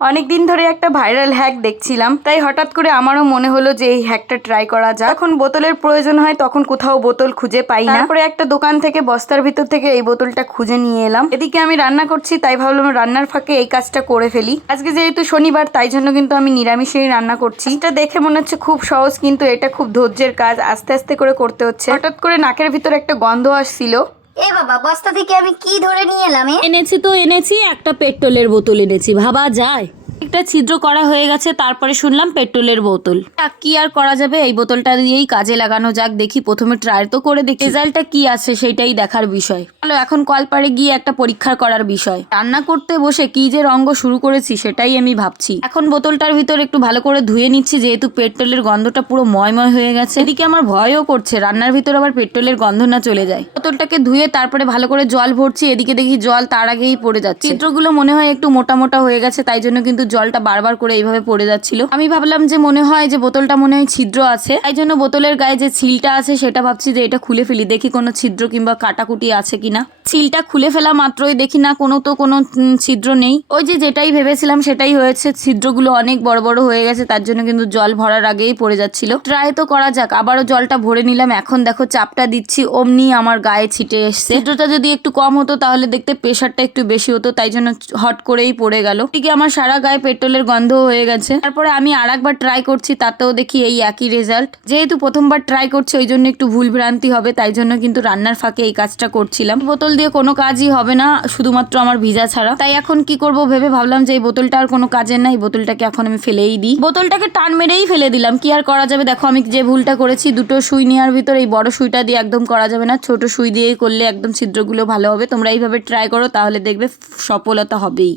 অনেক দিন ধরে একটা ভাইরাল হ্যাক দেখছিলাম, তাই হঠাৎ করে আমারও মনে হলো যে এই হ্যাকটা ট্রাই করা যাক। যখন বোতলের প্রয়োজন হয় তখন কোথাও বোতল খুঁজে পাই না। তারপরে একটা দোকান থেকে, বস্তার ভিতর থেকে এই বোতলটা খুঁজে নিয়ে এলাম। এদিকে আমি রান্না করছি, তাই ভাবলাম রান্নার ফাঁকে এই কাজটা করে ফেলি। আজকে যেহেতু শনিবার, তাই জন্য কিন্তু আমি নিরামিষেই রান্না করছি। এটা দেখে মনে হচ্ছে খুব সহজ, কিন্তু এটা খুব ধৈর্যের কাজ, আস্তে আস্তে করে করতে হচ্ছে। হঠাৎ করে নাকের ভিতর একটা গন্ধ আসছিল। এ বাবা, বস্তা থেকে আমি কি ধরে নিয়ে এলাম এনেছি তো এনেছি, একটা পেট্রোলের বোতল এনেছি, ভাবা যায়? একটা ছিদ্র করা হয়ে গেছে তারপরে শুনলাম পেট্রোলের বোতল। কি আর করা যাবে? এই বোতলটা দিয়েই কাজে লাগানো যাক দেখি প্রথমে ট্রাই তো করে দেখি। রেজাল্টটা কি আছে সেটাই দেখার বিষয়। চলো এখন কলপারে গিয়ে একটা পরীক্ষা করার বিষয়। রান্না করতে বসে কি যে রঙ্গ শুরু করেছি সেটাই আমি ভাবছি। এখন বোতলটার ভিতর একটু ভালো করে ধুয়ে নিচ্ছি যেহেতু পেট্রোলের গন্ধটা পুরো ময়ময় হয়ে গেছে। এদিকে আমার ভয়ও করছে রান্নার ভিতর আবার পেট্রোলের গন্ধ না চলে যায়। বোতলটাকে ধুয়ে তারপরে ভালো করে জল ভরছি এদিকে দেখি জল তার আগেই পড়ে যাচ্ছে। চিত্রগুলো মনে হয় একটু মোটা মোটা হয়ে গেছে তাই জন্য কিন্তু জলটা বারবার করে এইভাবে পড়ে যাচ্ছিল। আমি ভাবলাম যে মনে হয় যে বোতলটা মনে হয় ছিদ্র আছে। তাই জন্য বোতলের গায়ে যে ছিলটা আছে সেটা ভাবছি যে এটা খুলে ফেলি, দেখি কোনো ছিদ্র কিংবা কাটাকুটি আছে কিনা। ছিলটা খুলে ফেলা মাত্রই দেখি না, কোনো তো কোনো ছিদ্র নেই। ওই যে যেটাই ভেবেছিলাম সেটাই হয়েছে, ছিদ্রগুলো অনেক বড় বড় হয়ে গেছে, তার জন্য কিন্তু জল ভরার আগেই পড়ে যাচ্ছিল। ট্রাই তো করা যাক, আবারও জলটা ভরে নিলাম, এখন দেখো চাপটা দিচ্ছি, অমনি আমার গায়ে ছিটে এসছে। ছিদ্রটা যদি একটু কম হতো তাহলে দেখতে প্রেশারটা একটু বেশি হতো, তাই জন্য হট করেই পড়ে গেল। এদিকে আমার সারা গায়ে পেট্রোলের গন্ধ হয়ে গেছে। তারপরে আমি আর একবার ট্রাই করছি, তাতেও দেখি এই একই রেজাল্ট যেহেতু প্রথমবার ট্রাই করছি, ওই জন্য একটু ভুল ভ্রান্তি হবে, তাই জন্য কিন্তু রান্নার ফাঁকে এই কাজটা করছিলাম। বোতল দিয়ে কোনো কাজই হবে না, শুধুমাত্র আমার ভিজা ছাড়া। তাই এখন কি করব ভেবে ভাবলাম যে এই বোতলটা আর কোনো কাজের নাই বোতলটাকে এখন আমি ফেলেই দিই। বোতলটাকে টান মেরেই ফেলে দিলাম। কি আর করা যাবে? দেখো, আমি যে ভুলটা করেছি, দুটো সুই নেওয়ার ভিতর এই বড় সুইটা দিয়ে একদম করা যাবে না। ছোট সুই দিয়েই করলে একদম ছিদ্রগুলো ভালো হবে। তোমরা এইভাবে ট্রাই করো, তাহলে দেখবে সফলতা হবেই।